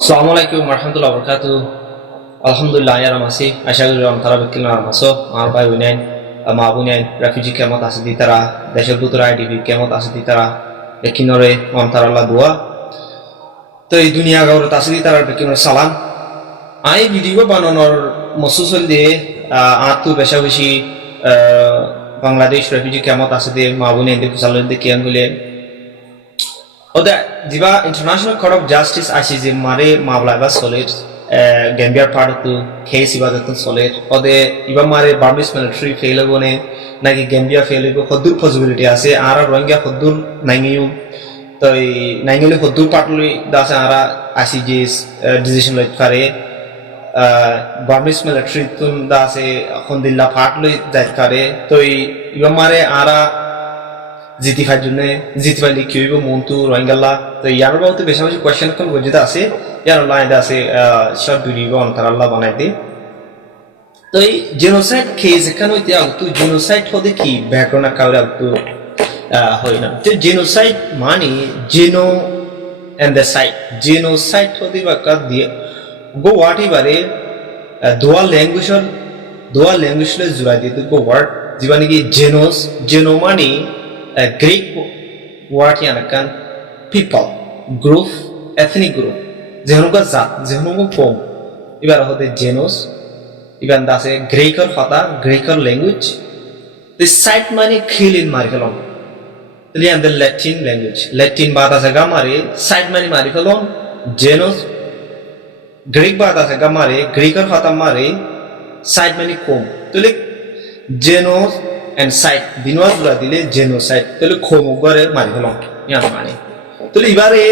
Assalamualaikum warahmatullahi wabarakatuh. Alhamdulillah ya ramasi. Asyhadu an la ilaha illallah আমার ভাই বোনেন মা বোনেন refugee কেমত আছে দি তারা দেশের ভিতরে আইডিবি কেমত আছে দি তারা একিনরে মন্তারাল্লাহ দোয়া তো এই দুনিয়া গৌরত আছে দি তারা একিনরে সালাম আই ভিডিও বানানোর মসুসল দিয়ে আতু বেশা বেশি বাংলাদেশ রেফিউজি কেমত আছে দি মা বোনেন দি কুসালের দি কিয়ান হলে ওদা দিবা international court of justice ICJ মারে মামলা বা solid Gambia part of the case ibadatan solid or the iba mare Burmese military failure bone naki Gambia failure ko hodur possibility ase ara Rohingya hodur nangiu to nangile hodur partly dase ara ICJ's decision like kare Burmese military tun dase hondilla partly that kare to iba mare ara জিতি phi জন্য জিতি ফাইলি কি হইব মন্তু রোহিঙ্গালা তো ইয়ার বাবতে বেশি বেশি question কোন বুঝিতে আছে ইয়ার লাইন আছে শর্ট ভিডিও অন্তর আল্লাহ বানাইতে তো এই জেনোসাইড কেস এখানে হইতে আগতু জেনোসাইড হতে কি ব্যাকগ্রাউন্ড কাউরে আগতু হয় না তো জেনোসাইড মানে জেনো এন্ড দ্য সাইড জেনোসাইড হতে বাকা দিয়ে গো ওয়াট ইবারে দোয়া ল্যাঙ্গুয়েজলে জুড়াই দিতে গো ওয়ার্ড জীবানি কি জেনোস জেনো মানে Greek word yana kan people group ethnic group jehonuka zat jehonuka form ibar hote genus iban dase Greek language this site mane khilin mari felon then the Latin language Latin bada jaga mare site mane mari felon genus Greek bada jaga mare Greek mare site mane form to like genus and site binwas dura dile genocide tele khomugare mari holo yan mane tele ibare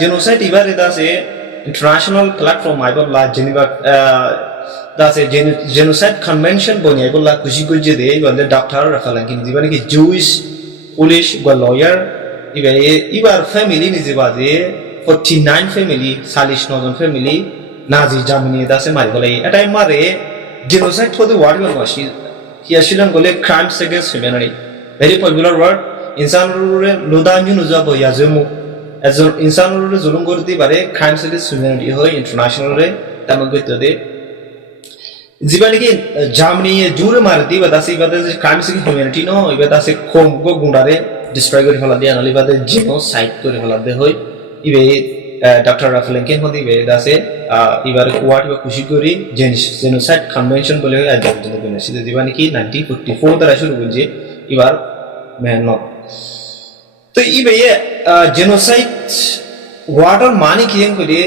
genocide ibare da se international platform aibolla Geneva da se genocide convention boni aibolla kushi gojje de ibande doctor rafala kin dibani ki Jewish police go lawyer ibar family ni jibaje 49 family 49 family Nazi Germany da se mari bolai etai mare genocide for the word was Here Shilan Gole crimes against humanity. Very popular word. Insanure Ludanju Nuzabo Yazumu. As Insanure Zulungurti Bare crimes against humanity hoy international re Tamagito de Zibaniki Germany Jure Marti but that's the crimes against humanity no that's a Kongo Gundare destroy Holadia and live the genocide to Holade hoy Ibe Dr. Rafalenkin Hodi that's it ibar what kushiguri genocide convention bole ajab jene sida divani ki 1954 dara shuru bunje ibar mehno to ibe genocide what or mani kiyen kore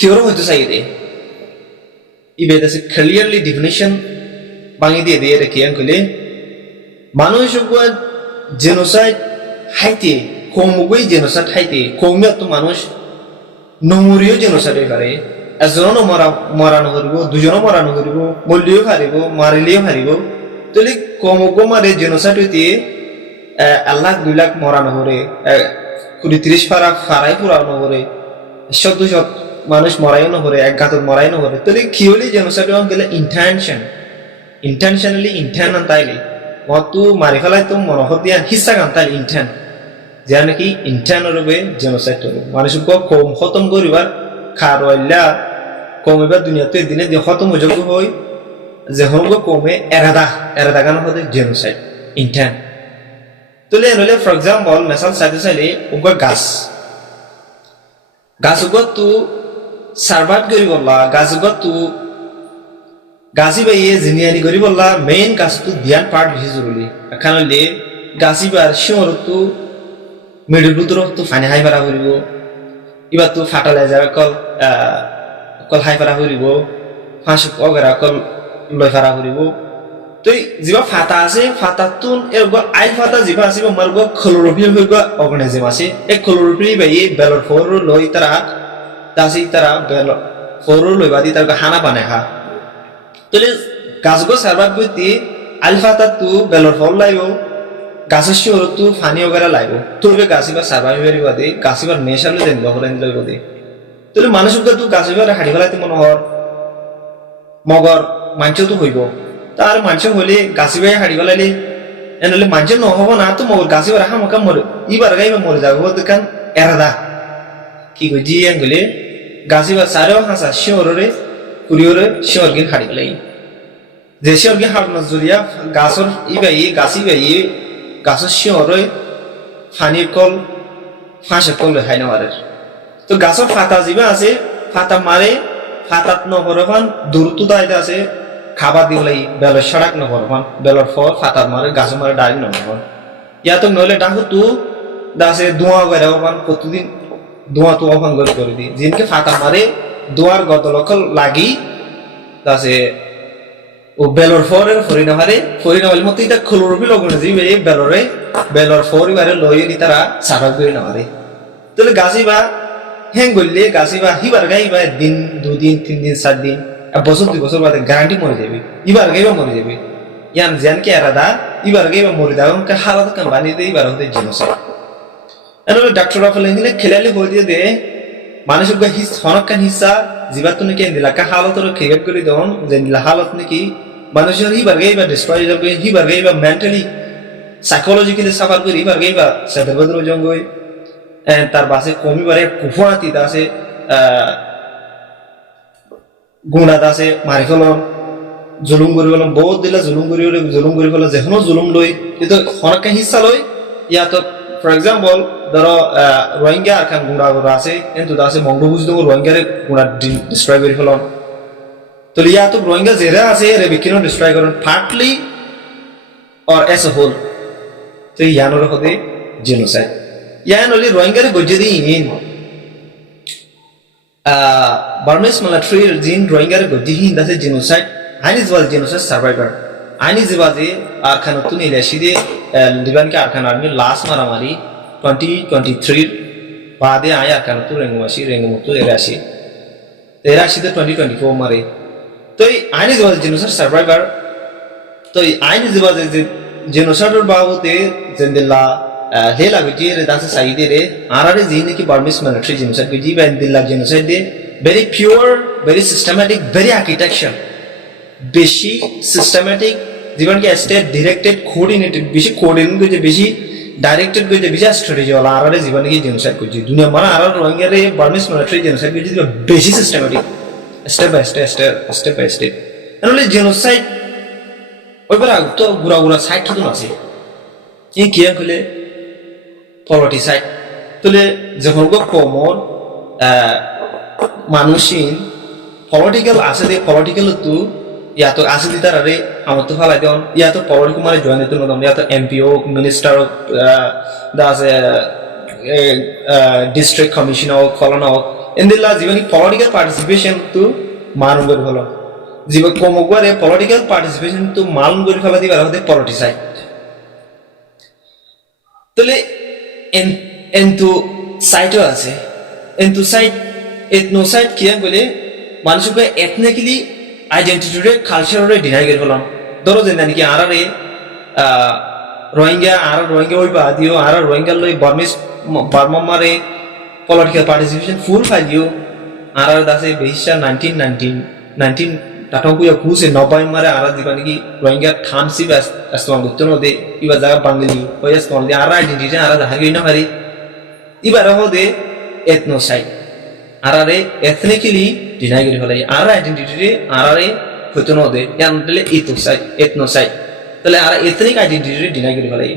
kyoro hote saide ibe that's clearly definition bangi দিয়ে দিয়ে রে কিয়ান কইলে মানুষ গো genocide হাইতে কমগই genocide হাইতে কমে তো মানুষ নমুরিও জেনোসাইড পারে একজনও মরানো করিব দুজনও মরানো করিব মল্লিও হারিব মারিলেও হারিব তাহলে কমকো মারে জেনোসাইড হইতে 1 লাখ 2 লাখ মরানো করে 30 পারা ফারাই পুরানো করে 100 মানুষ মরাইনো করে এক ঘাতক মরাইনো করে তাহলে কি হলি জেনোসাইড হন গেলে ইন্টেনশনালি ইন্টেন আনতাইলি মতু মারি ফেলাই তো মনোহর দিয়া হিসা গান্তাইলি ইন্টেন যেন কি ইন্টারনালবে জেনোসাইড হবে মানুষকে কম খতম করিবার খারওয়াইলা কমইবার দুনিয়াতে দিনে যে খতম যোগ্য হয় যে হলগো কমে এরাদা গান হতে জেনোসাইড ইন্টার্ন তুলে নলে ফর এক্সাম্পল মেসাল সাইতে চাইলে উগা গাছ উগা তু সার্ভাইভ করি বললা গাছ উগা তু গাছি বাইয়ে জিনিয়ানি করি বললা মেইন গাছ তু ধ্যান পার্ট বেশি জরুরি এখন হলে গাছিবার শিমর তু মিডল বুতর তো ফানি হাই পারা করিব ইবা তো ফার্টিলাইজার কল হাই পারা করিব ফাঁস অগরা কল লয় পারা করিব তো জিবা ফাতা আছে ফাতাতুন এরগো আই ফাতা জিবা আছে মারগো ক্লোরোফিল হইগো অর্গানিজম আছে এই ক্লোরোফিল বাই বেলর ফর লই তারা দাসি তারা বেলর ফর লই বাদি তার খানা বানায় হা তলে গাছগো সার্ভাইভ করতে আলফাতা তু বেলর ফল লাইব গাছের শিওর তু ফানি ওগেরা লাইব তোরবে গাছিবার সার্ভাইভ করিবা দে গাছিবার নেশালে দেন বহরেন লইব দে তুই মানুষকে তু গাছিবার হাড়ি ফেলাইতে মনোহর মগর মাংস তো হইব তার মাংস হইলে গাছিবাই হাড়ি ফেলাইলে এনলে মাংস নহব না তো মগর গাছিবার হামকা মরে ইবার গাইবা মরে যাবো দেখান এরাদা কি কই জি আঙ্গুলে গাছিবা সারেও হাসা শিওরে কুরিওরে শিওরগিন হাড়ি লাই যে শিওরগিন হাড়না জুরিয়া গাছর ইবাই গাছি বাই গাছর শিওরে ফানির কল ফাঁসে কল হাই না মারে তো গাছর ফাতা জিবা আছে ফাতা মারে ফাতাত নহরফান দূরতু দাইতে আছে খাবার দিবলাই বেলর সড়াক নহরফান বেলর ফল ফাতাত মারে গাছ মারে ডাইরেক্ট নহরফান ইয়া তো নইলে ডাকু তু দাসে ধোঁয়া করে ওখান প্রতিদিন ধোঁয়া তো ওখান করে দি জিনকে ফাতা মারে দোয়ার গত লক্ষ লাগি দাসে ও বেলর ফরের ফরিনা হারে ফরিনা হলে মতো এটা খোলরবি লগুনে যাবে এই বেলরে বেলর ফরি বারে লই নি তারা সারা করে না হারে তাহলে গাছিবা হ্যাং বললে গাছিবা হিবার গাইবা দিন 2 দিন 3 দিন 7 দিন বছর 2 বছর বাদে গ্যারান্টি মরে যাবে ইবার গাইবা মরে যাবে ইয়ান জানকে আরাদা ইবার গাইবা মরে যাবে কে হালাত কাম বানি দে ইবার হতে জিনিস এনলে ডাক্তার রাফলে নিলে খেলালি হই দিয়ে দে মানুষের গা হিস হনকান হিসা জিবাত নাকি দিলা কা হালতর ক্রিয়েট করে দেন যে দিলা হালত নাকি মানুষের হিবার গাইবা ডিস্ট্রয় যাবে হিবার গাইবা মেন্টালি সাইকোলজিক্যালি সাফার করে হিবার গাইবা সাদর বদর জঙ্গই তার বাসে কমিবারে কুফাতি দাসে গুণা দাসে মারি ফেলন জুলুম করি ফেলন বহুত দিলা জুলুম করি ফেল যেখনো জুলুম লই কিন্তু হনকান হিসা লই ইয়া তো ফর এক্সাম্পল ধরো রোহিঙ্গা আর খান গুণা করা আছে কিন্তু দাসে মঙ্গবুজ দেবো রোহিঙ্গারে গুণা ডিস্ট্রয় করে ফেলন তো ইয়া তো রোহিঙ্গা যেরা আছে রে বিকিনো ডিস্ট্রয় করেন partly or as a whole তো ইয়ানোর হতে জেনোসাইড ইয়ান হলি রোহিঙ্গারে গজে দিই ইন বার্মিজ মিলিটারি জিন রোহিঙ্গারে গজে হিন দাসে জেনোসাইড আইনিজ ওয়াজ জেনোসাইড সার্ভাইভার আইনিজ বাজে আর খান তুনি লেসি দিয়ে লিবান के आरखान आर्मी लास्ट मारामारी 2023 बादे आए आरखान तो रेंगमुतो एरासी तो 2024 मारे तो आईनी जवाब जेनोसाइड सर्वाइवर तो आईनी जवाब जेनोसाइड बाबूते जेंदिल्ला हेला गुजी रे दासे साइडे रे आरारे जीने की Burmese military genocide Guzzi बेंदिल्ला genocide दे very pure very systematic very architecture বেশি সিস্টেমেটিক জীবন के स्टेट डायरेक्टेड कोऑर्डिनेटेड বেশি কোঅর্ডিনেট করে বেশি डायरेक्टेड করে বেশি স্ট্র্যাটেজি वाला আরারে জীবন की जेनोसाइड করছি দুনিয়া মানে আর রোহিঙ্গা রে বার্মিজ মিলিটারি जेनोसाइड করছি বেশি সিস্টেমেটিক স্টেপ বাই স্টেপ এনলে जेनोसाइड ওইবার তো গুড়া সাইড তো আছে এই কি হলে পলিটিসাইড তাহলে যখন গো কমন মানুষিন পলিটিক্যাল আছে দে পলিটিক্যাল তো या तो आसे दी तारा रे हम तो फाला देन या तो पॉलिटिकल कुमार जॉइन तो नदम या तो एमपीओ मिनिस्टर दास डिस्ट्रिक्ट कमिशनर फलाना इंदिला जीवन पॉलिटिकल पार्टिसिपेशन तो मानुन गरि फलो जीवन कोमगरे पॉलिटिकल पार्टिसिपेशन तो मानुन गरि फला दिबा होते पॉलिटिसाइड तले एंतु साइटो আছে एंतु साइट एथनोसाइड किया बोले मानुष को एथनिकली आइडेंटिटी रे कल्चर रे डिनाइ कर फलाम दरो जेना कि आरारे रोहिंग्या ओइ बादियो आरा रोहिंग्या लई बर्मिज बर्मा मारे पॉलिटिकल पार्टिसिपेशन फुल फाइलियो आरा दासे बेहिसा 19 टाटंकु या कुसे 90 मारे आरा दिबानि कि रोहिंग्या थामसि बास अस्वां गुत्तनो दे इबा जागा बांगली होयस कोन दे आरा आइडेंटिटी आरा दाहागि न मारि इबा रहो दे एथनोसाइड आरारे एथनिकली डिनाइ करि फलाई आरा आइडेंटिटी रे आरारे फतनो दे यान दले एथनोसाइड तले आरा एथनिक आइडेंटिटी रे डिनाइ करि फलाई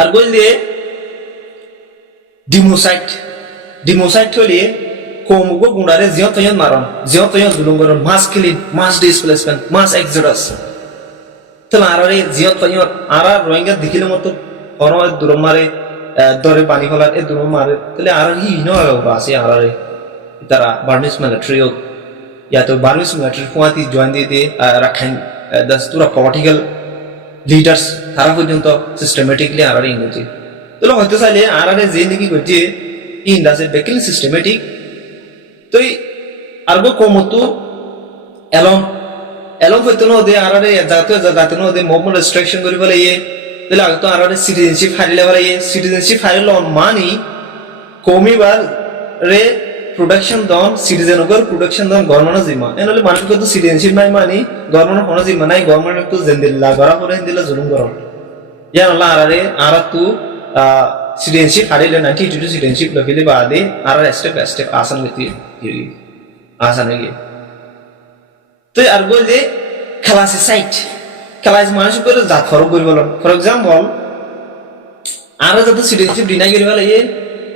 আর কইল দে ডিমোসাইড থলি কোমগো গুন্ডারে জিয়তয়ন মারন জিয়তয়ন জুলুঙ্গরন মাস কিলিং মাস ডিসপ্লেসমেন্ট মাস এক্সোডাস তলে আরারে জিয়তয়ন আরা রোহিঙ্গা দেখিলে মতো হরো দুরমারে দরে পানি ফলার এ দুরম মারে তাহলে আর হি নো বাসে আরারে তারা বার্মিজ মিলিটারি या तो बार्मिज मिलिटारी फुआती जॉइन दिए राखाइन दस्तुरा पॉलिटिकल लीडर्स तारा पर्यন্ত सिस्टेमेटिकली आरारे इंगोची तो হয়তো চাইলে আরারে যে নাকি গতি ইন্দাসে বেকিং সিস্টেমেটিক তো আরগো কমতো এলং হয়তো ন দে আরারে জাতে ন দে মুভমেন্ট রেস্ট্রিকশন করি বলে ইয়ে তাহলে আগে তো আরারে সিটিজেনশিপ হারিলে বলে ইয়ে সিটিজেনশিপ হারিলে অন মানি কমিবার রে प्रोडक्शन दन सिटीजन ओगर प्रोडक्शन दन गवर्नमेंट जिम्मा एनले मानक तो सिटीजनशिप नाइ मानी गवर्नमेंट होना जिम्मा नाइ गवर्नमेंट तो जेंदिल्ला गरा होरे हिंदिला जुलुम गरम या नला आरारे आरा तू citizenship hadile 1982 citizenship lafile baade ara step by step asan gati giri asan ge to ar bol je class site class মানুষ করে জাত ফরক করি বলো ফর এক্সাম্পল ara যত citizenship dinai giri bala ye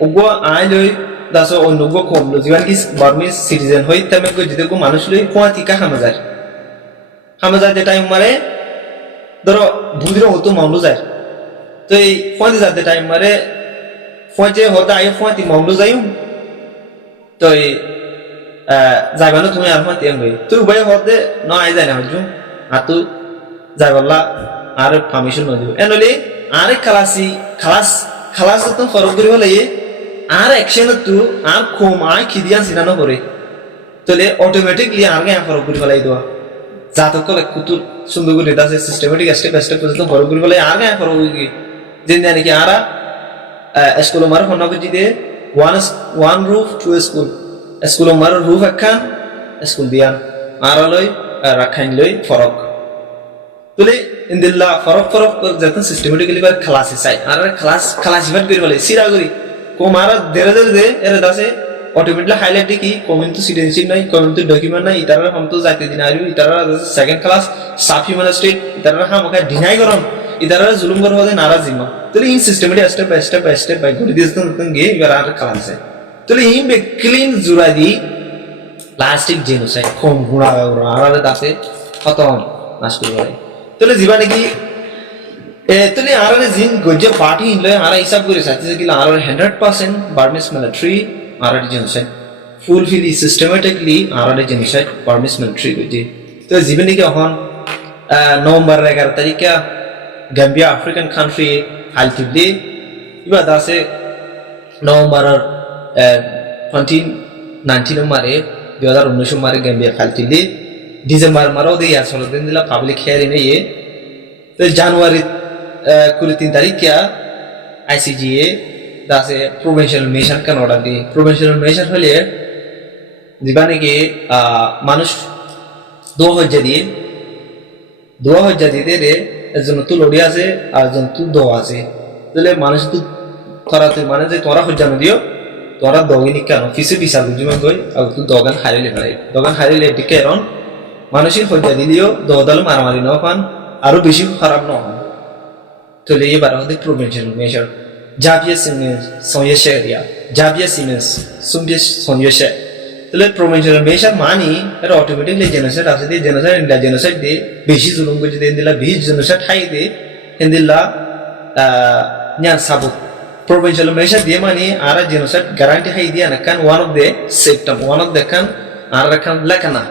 oggo ai loi daso onoggo komlo jiban ki Burmese citizen hoi tame ko jide ko মানুষ loi কোয়াতি কা হামাজার যে time মারে ধরো বুদিরো হতো মামলো যায় তো এই ফোয়াতি যাতে টাইম মারে ফোয়াতে হতে আই ফোয়াতি মামলো যাইও তো এই যাইবানো তুমি আর ফোয়াতি আনবে তুই উভয় হতে ন আই যায় না হজু আতু যাইবাল্লা আর পারমিশন ন দিব এনলি আর খালাস তো ফরক করি হলে আর অ্যাকশন তু আর খুম আই খিদিয়ান সিনানো করে তাহলে অটোমেটিকলি আর গে ফরক করি ফলাই দেওয়া জাতকলে কুতুর সুন্দর করে দাসে সিস্টেমেটিক স্টেপ বাই স্টেপ পর্যন্ত ফরক করি ফলাই আর গে ফরক করি যেন জানি কি আরা স্কুল মার হন্না বুঝি দে ওয়ান রুফ টু স্কুল মার রুফ একখান স্কুল দিয়ান আর লই রাখাইন লই ফরক তুলে ইনদিল্লা ফরক যত সিস্টেমেটিক্যালি বার ক্লাসে চাই আর ক্লাস ইভেন্ট করি বলে সিরা করি কো মারা দেরে দে এর দাসে অটোমেটিকলি হাইলাইট কি কমিউনিটি সিটিজেনশিপ নাই কমিউনিটি ডকুমেন্ট নাই ইতারা হাম তো যাইতে দিন আরি ইতারা সেকেন্ড ক্লাস সাফ হিউম্যান স্টেট ইতারা হাম ওকে ডিনাই করম ইতারা জুলুম করব দে নারাজ জিমা তাহলে ইন সিস্টেমেটিক স্টেপ বাই করে দিস তো গে এবার আর ক্লাসে তাহলে ইন বে ক্লিন জুরাদি প্লাস্টিক জেনোসাইড কম গুণা আর দাসে খতম নাশ করে বলে তাহলে জীবা নাকি তাহলে আর জিন গজ্জে পার্টি ইনলে আর হিসাব করে সাথে কি আর 100% Burmese military আর জেনোসাইড ফুলফিলি সিস্টেমেটিকলি আর জেনোসাইড Burmese military গজ্জে তো জীবা নাকি এখন নভেম্বর 11 তারিখে গাম্বিয়া আফ্রিকান কান্ট্রি হালটিবলি ইবা দাসে নভেম্বর 2019 মারে 2019 মারে গাম্বিয়া হালটিবলি ডিসেম্বর মারও দিয়ে আসলে দিন দিলা পাবলিক হিয়ারিং এ তো জানুয়ারি 3 তারিখ क्या आईसीजीए दासे प्रोविंशियल मिशन का ऑर्डर दी प्रोविंशियल मिशन হলে দিবানে কি মানুষ 2000 দিতে রে একজন তো লড়ি আছে আর একজন তো দো আছে তাহলে মানুষ তো তোরাতে মানে যে তোরা হজ্জা দিও তোরা দগিনি কেন ফিসে বিশাল বুঝিমান কই আর তো দগান হারিলে দিকে রন মানুষের হজ্জা দিলিও দদাল মারামারি ন পান আরো বেশি খারাপ ন হয় তাহলে এবার আমাদের প্রভিনশিয়াল মেজার জাভিয়া সিমেন্স সঞ্জয় জাভিয়া সিমেন্স সুমবিয়া সঞ্জয় তাহলে প্রভিনশিয়াল মেজার মানি এটা অটোমেটিকলি জেনোসাইড আছে দিয়ে জেনোসাইড দিয়ে বেশি জুলুম করে দিয়ে দিলা বেশি জেনোসাইড হাই দিয়ে হিন্দিল্লা নিয়ান সাবুক প্রভিনশিয়াল মেজার দিয়ে মানি আর জেনোসাইড গ্যারান্টি হাই দিয়ে না কান ওয়ান অফ দ্য কান আর রাখান লেখানা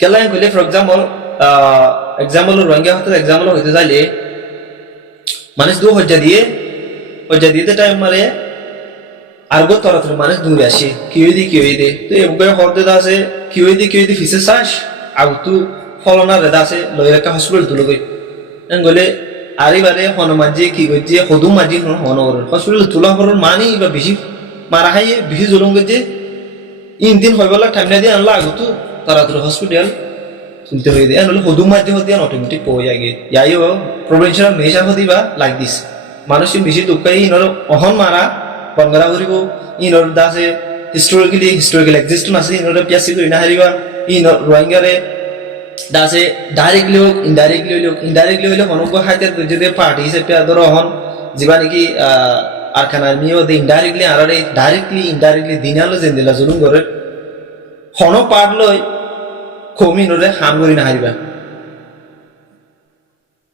কেলাইন কইলে ফর এক্সাম্পল রোহিঙ্গা হতে এক্সাম্পল হইতে যাইলে মানুষ 2000 দিয়ে টাইম মারে আর গো তরা মানুষ দূরে আসে কিউ দি তো এগুলো হতে আছে কিউ দি ফিসে সাস আগু তু ফলনা রেদা আছে লয়রাকা হসপিটাল তুলো গই গলে আরিবারে হনুমানজি কি গইছে হদুম মাজি হনগর হসপিটাল তুলা হরর মানি বা বেশি মারা হাইয়ে বেশি জুলুম গইছে ইন দিন হইবলা টাইম না দিয়ে আনলা আগু তু তরা হসপিটাল তুলতে হয়ে দেয় নহলে হদুম মাঝে হতে অটোমেটিক পড়ে যাগে ইয়াইও প্রভিনশিয়াল মেজার হদিবা লাইক দিস মানুষের বেশি দুঃখাই ইনর অহন মারা বনগরা করিব ইনর দাসে হিস্টোরিক্যাল এক্সিস্টেন্স আছে ইনর পিয়াসি করি না হারিবা ইনর রোহিঙ্গারে দাসে ডাইরেক্টলি হোক ইনডাইরেক্টলি হইলে হনক হাইতে যদি পার্টি হিসেবে ধর অহন যিবা নাকি আরখানা নিও দে ইনডাইরেক্টলি আর ইনডাইরেক্টলি দিনালো যেন দিলা জুলুম করে হন পার্ট লই কমিউনিটি হাম করি না হারিবা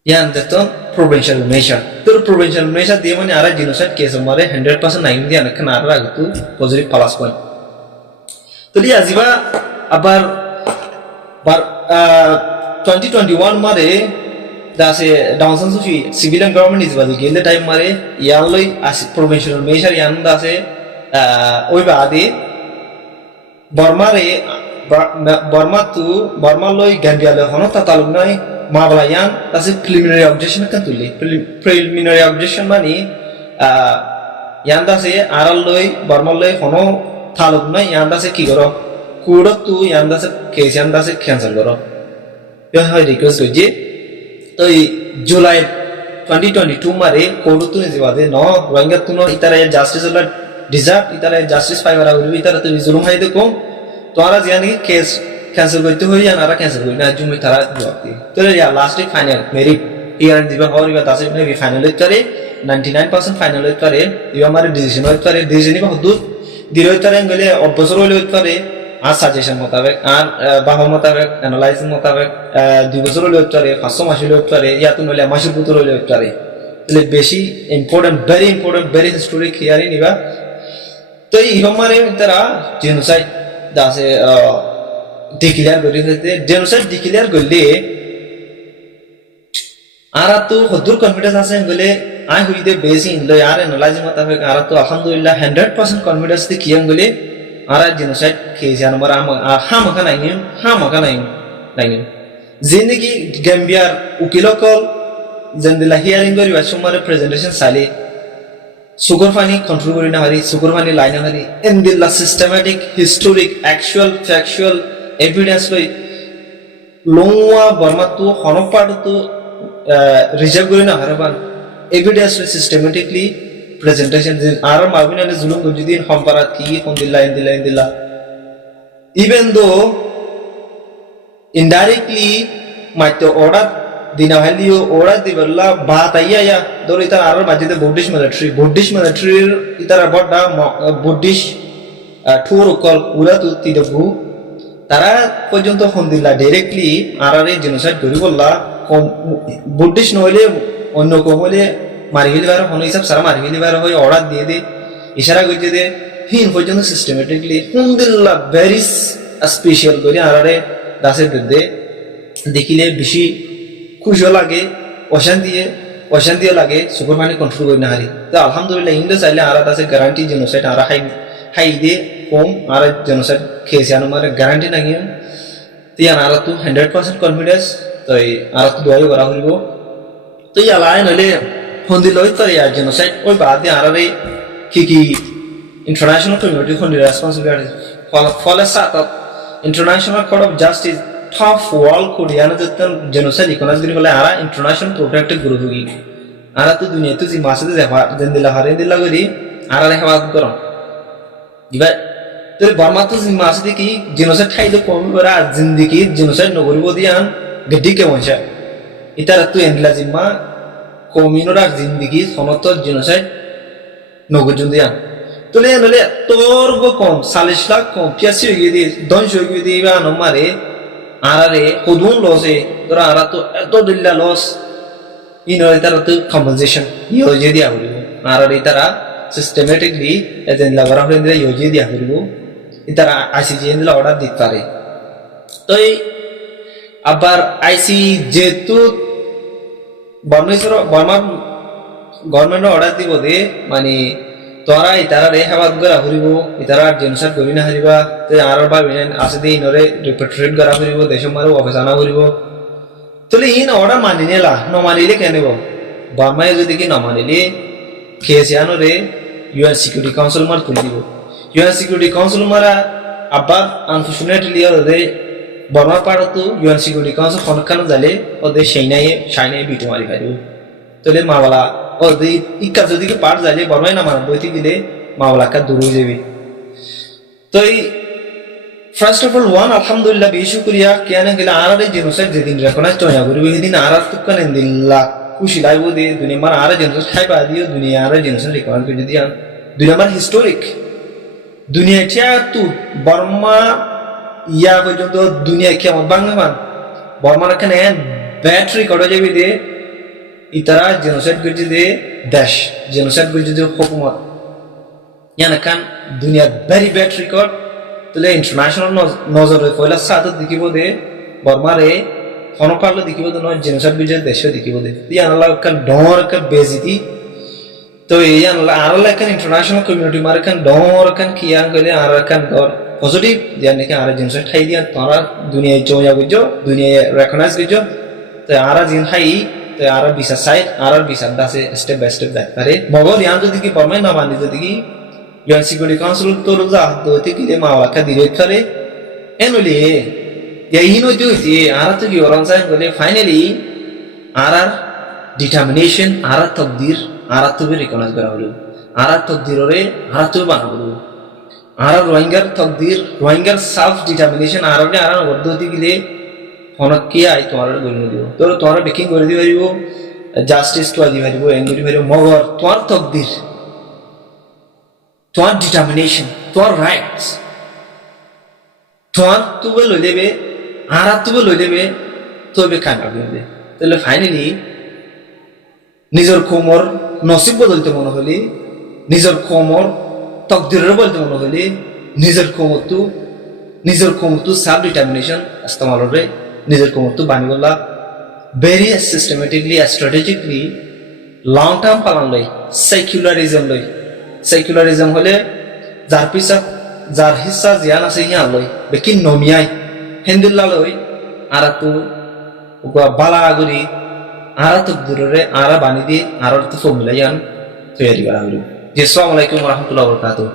ইয়ান যেতন প্রভিনশিয়াল মেজার তো প্রভিনশিয়াল মেজার দিয়ে মানে আর জেনোসাইড কেস মারে 100% নাইন দিয়ে আনখান আর আগতু পজিটিভ প্লাস পয়েন্ট তো লিয়া জিবা আবার 2021 মারে দাসে ডাউনসান সুফি সিভিলিয়ান গভর্নমেন্ট ইজ বাদি গেলে টাইম মারে ইয়ান লই প্রভিনশিয়াল মেজার ইয়ান দাসে ওই বাদে বর্মা লই গাম্বিয়ালে হন তাতালুক নাই মাবলায়ান তাসে প্রিলিমিনারি অবজেকশন kan তুলি প্রিলিমিনারি অবজেকশন মানে ইয়ান দাসে আরাল লই বর্মা লই হন তালুক নাই ইয়ান দাসে কি করো কুড় তু ইয়ান দাসে কেস ইয়ান দাসে ক্যান্সেল করো ইয়া হয় রিকোয়েস্ট হইছে তো July 2022 mare kodu tu ni jiwade no rohingya tu no itara justice la deserve itara justice paibara uri itara tu zulum hai de ko তোরা জানি কেস ক্যান্সেল করতে হই আর আরা ক্যান্সেল করি না জুমি তারা দিওয়াতি তো ইয়া লাস্ট ফাইনাল মেরিট ইয়ার দিবা হরিবা দাসে মেবি ফাইনাল করে 99% ফাইনাল করে ইয়া আমারে ডিসিশন করে ডিসিশন বা হুদুদ দিরো করে গলে অবসর হইলে করে আর সাজেশন মোতাবেক আর বাহা মোতাবেক অ্যানালাইজ মোতাবেক 2 বছর হইলে করে 500 মাস হইলে করে ইয়া তো নলে মাসের পুত্র হইলে করে তাহলে বেশি ইম্পর্টেন্ট ভেরি হিস্টোরিক হিয়ারি নিবা তো এই আমারে তারা জেনোসাইড দাসে ডিক্লেয়ার করি হইতে জেনোসাইড ডিক্লেয়ার করলে আর তো হদুর কনফিডেন্স আছে বলে আই হইতে বেশি ইনলো আর এনালাইজ মোতাবেক আর তো আলহামদুলিল্লাহ 100% কনফিডেন্স দি কিয়াং বলে আর জেনোসাইড খেয়েছে আমার হামাকা নাই জিন্দগি গ্যাম্বিয়ার উকিলকল জেন্দিলা হিয়ারিং করি বা সুমারে প্রেজেন্টেশন সালি সুগার পানি কন্ট্রোল করি না হারি সুগার পানি লাইন হারি এন্দিলা systematic historic actual factual evidence লই লোয়া বর্মা তো হনপাড় তো রিজার্ভ করি না হারবান এভিডেন্স লই সিস্টেমেটিকলি প্রেজেন্টেশন আর মাবিনালে জুলুম গজিদিন হমপারাত কি ইন্দিলা ইভেন দো ইনডাইরেক্টলি মাইতো অর্ডার দিনা ভ্যালিও ওরা দিবল্লা বাত আইয়া ধর ইতার আর মাঝে বুদ্ধিস্ট মিলিটারির ইতার বড়া বুদ্ধিস্ট ঠুর কল পুরা তো তিরবু তারা পর্যন্ত হন্দিল্লা ডাইরেক্টলি আর জেনোসাইড করি বললা বুদ্ধিস্ট নহলে অন্য কম হলে মারি ফেলি বার হন হিসাব সারা মারি ফেলি বার হয়ে অর্ডার দিয়ে দে ইশারা করতে দে হিন পর্যন্ত সিস্টেমেটিকলি হন্দিল্লা ভেরি স্পেশাল করি আর দাসে দে দেখিলে বেশি খুশিও লাগে অশান্তিও লাগে সুপার মানি কন্ট্রোল করি না হারি তো আলহামদুলিল্লাহ ইন্ডো চাইলে আর আছে গ্যারান্টি জেনোসাইড আর হাই দে কম আর জেনোসাইড খেয়েছে আমার গ্যারান্টি নাকি তো ইয়ান আর তো 100% কনফিডেন্স তো আর তো দোয়াই করা হইব তো ইয়া লাই নইলে হন্দি লই তো ইয়ার জেনোসাইড ওই বাদ দিয়ে আর কি ইন্টারন্যাশনাল কমিউনিটি হন্দি রেসপন্সিবিলিটি ফলে সাথ international court of justice tough wall Korean jatan genocide economics giri hole ara international protected guru hogi ara to dunia to ji masade jendila hare dilla gori ara rehawat korom diba to Burma to ji masade ki genocide thai do kom gora zindagi genocide no goribo dian gedi ke wonsha itara to endla jimma kominora zindagi sonoto genocide no gojun dian tole nole tor go kom 40 lakh kom piasi hogi di donsh hogi di ba no mare আরারে হুদুন লসে তোরা আরা তো এত দিল্লা loss ইনো তারা তো compensation ইয়োজে দিয়া হইব আরারে তারা systematically এজেন লাগারা হইলে ইয়োজে দিয়া হইব ইতারা আইসিজি এন্ডলা অর্ডার দিতে পারে তো এই আবার আইসি যেহেতু বর্মা গভর্নমেন্ট অর্ডার দিব দে মানে তোরা ইতারা রে হেবাদ করা হইব ইতারা জেনোসাইড করি না হারিবা তে আর বা আছে দে ইনরে রিপেট্রিয়েট করা হইব দেশম মারো অফিস আনা হইব তলে ইন অর্ডার মানিনেলা ন মানিলে কেনেব বামায় যদি কি ন মানিলে কেসিয়ানো রে ইউএন সিকিউরিটি কাউন্সিল মার তুলি দিব ইউএন সিকিউরিটি কাউন্সিল মারা আবার আনফরচুনেটলি ওরে বর্মা পাড়তো ইউএন সিকিউরিটি কাউন্সিল খনকানো জালে ওদের সাইনাই বিটু মারি খাইব তলে মাওলা ওদের ইকা যদি কি পার যাইলে বর্মাই না মারা বইতে দিলে মাওলা কা দূর হয়ে যাবে তো এই ফার্স্ট অফ অল ওয়ান আলহামদুলিল্লাহ বেশি শুকরিয়া কেন গেলে আর জেনোসাইড যেদিন রেকগনাইজ চয়া করিব সেদিন আর তুকান দিল্লা খুশি লাইব দে দুনিয়া মার আর জেনোসাইড খাইবা দিও দুনিয়া আর জেনোসাইড রেকগনাইজ করে দিয়ান দুনিয়া মার হিস্টোরিক দুনিয়া টিয়া তু বর্মা ইয়া পর্যন্ত দুনিয়া কেমন বাংলামান বর্মার এখানে ব্যাটারি করা যাবে দে ইতারা জেনোসাইড করছে দে দেশ জেনোসাইড করছে দে হুকুমত ইয়ান কান দুনিয়া ভেরি ব্যাড রেকর্ড তাহলে ইন্টারন্যাশনাল নজরে পয়লা সাথে দেখিব দে বর্মারে ফনপারলে দেখিব দে নয় জেনোসাইড করছে দেশে দেখিব দে ইয়ান আল্লাহ কান ডর কা বেজিতি তো ইয়ান আর আল্লাহ কান ইন্টারন্যাশনাল কমিউনিটি মার কান ডর কান কিয়া গলে আর কান ডর পজিটিভ দিয়া নাকি আর জেনোসাইড খাই দিয়া তোরা দুনিয়ায় জয়া গজো দুনিয়ায় রেকগনাইজ গজো তো আর জিন খাই তো আর বিচার সাইড আর বিচার দাসে স্টেপ বাই স্টেপ দেখ পারে মগর ইয়ান যদি কি পরমাই না মানি যদি কি ইউএন সিকিউরিটি কাউন্সিল তোর যা দতে কি মাওলাকা দিরে করে এনলি ইয়া ইনো জুতি আর তো কি ওরান সাইন গলে ফাইনালি আর ডিটারমিনেশন আর তকদির আর তুমি রিকগনাইজ করা হলো আর তকদিররে আর তুমি বানা হলো আর রোহিঙ্গার তকদির রোহিঙ্গার সেলফ ডিটারমিনেশন আর আর পদ্ধতি গিলে হনকি আই তোমার গলি দিব তোর তোমার বেকিং করে দিব পারিব জাস্টিস তো দিব পারিব এঙ্গুরি পারিব মগর তোমার তকদির তোমার ডিটারমিনেশন তোমার রাইটস তোমার তুবে লই দেবে আর তুবে লই দেবে তবে কামড়া করবে তাহলে ফাইনালি নিজের কোমর নসিব বদলতে মনে হলে নিজের কোমর তকদিরের বলতে মনে হলে নিজের কোমরতু সেলফ ডিটারমিনেশন ইস্তেমালরে নিজের কোমরতু বানি বললা very systematically strategically long term পালন লই সেকুলারিজম হলে যার হিসা জিয়ান আছে হিয়া লই বেকি নমিয়াই হেন্দুল্লা লই আর তো বালা আগরি আর তকদিরে আর বানি দিয়ে আর তো ফর্মুলা ইয়ান তৈরি করা হলো। আসসালামু আলাইকুম ওয়া রাহমাতুল্লাহি ওয়া বারাকাতুহু।